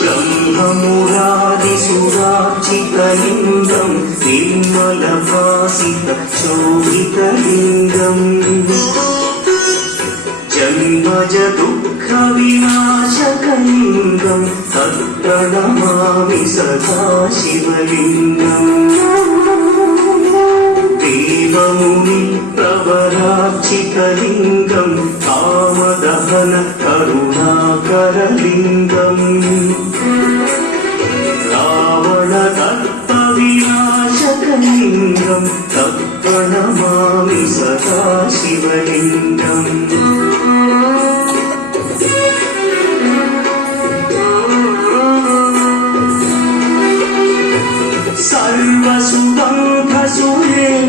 ब्रह्ममुरादिसुरार्चितलिङ्गं निर्मलभासितशोभितलिङ्गम् जन्मज दुःखविनाशकलिङ्गं तत्प्रणमामि सदा शिवलिङ्गम् देवमुनिप्रवरार्चितलिङ्गं कामदहन करुणाकरलिङ्गम् रावणदत्तविनाशकलिङ्गं तत्प्रणमामि सदा शिवलिङ्गम्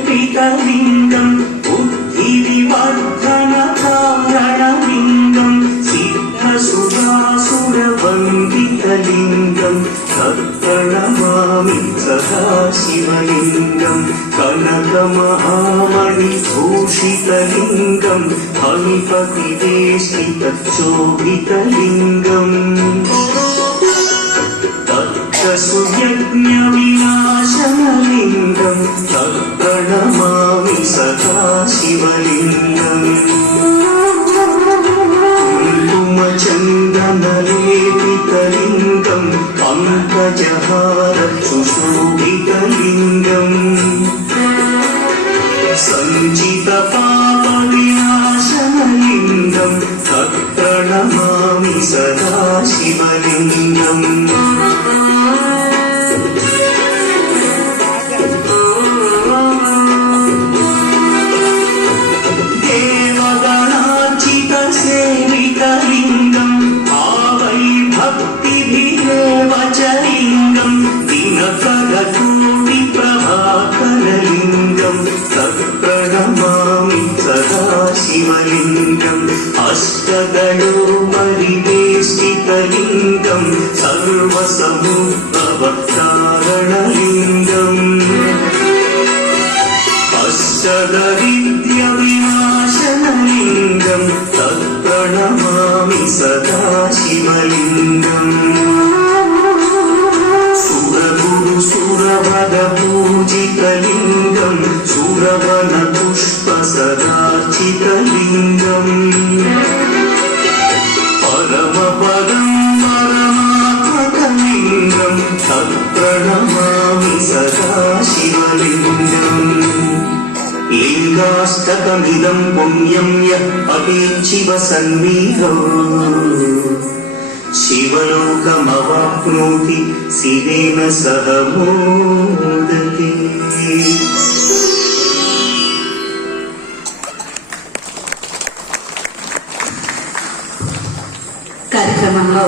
सर्वसुगन्धसुलेपितलिङ्गं बुद्धिविवर्धनकारणलिङ्गं सिद्धसुरासुरवन्दितलिङ्गं तत्प्रणमामि सदा शिवलिङ्गं कनकमहामणिभूषितलिङ्गं फणिपतिवेष्टितच्छोभितलिङ्गम् सुयज्ञविनाशनलिङ्गं तत्प्रणमामि सदा शिवलिङ्गम् कुङ्कुमचन्दनलेपितलिङ्गं पङ्कजहारशुशोभितलिङ्गम् सञ्चितपापविनाशनलिङ्गं तत्प्रणमामि सदा शिवलिङ्गम् सेवितलिङ्गं भावैर्भक्तिभिरेव च लिङ्गं दिनकरकोटिप्रभाकरलिङ्गं तत्प्रणमामि सदा शिवलिङ्गम् अष्टदलोपरिवेष्टितलिङ्गं सर्वसमुद्भवकारणलिङ्गम् अष्टदरिद्र्यविनाशनलिङ्गं तत्प्रणमामि सदा शिवलिङ्गम् सुरगुरुसुरवरपूजितलिङ्गं सुरवनपुष्पसदार्चितलिङ्गम् परमपदं परमात्मकलिङ्गं तत्प्रणमामि सदा शिवलिङ्गम् लिङ्गाष्टकमिदं पुण्यं यः पठेच्छिव सन्मीहो शिवलोकमवाप्नोति शिवेन सह मोदते। కార్యక్రమంలో